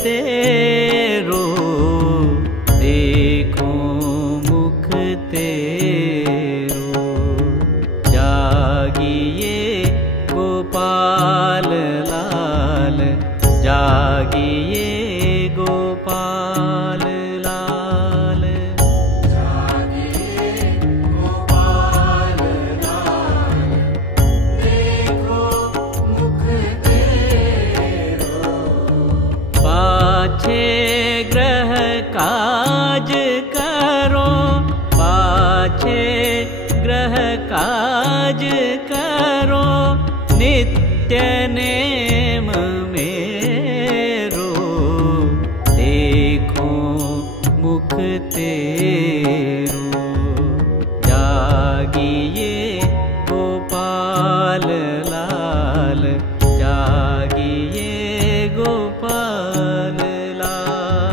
तेरो, देखो मुख तेरो। जागिए गोपाल लाल, जागिए गोपाल लाल। जागिए गोपाल लाल, देखो मुख तेरो। पाछे ग्रह काज करो, पाछे ग्रह काज करो, नित्य नेम मेरो, देखो मुख तेरो।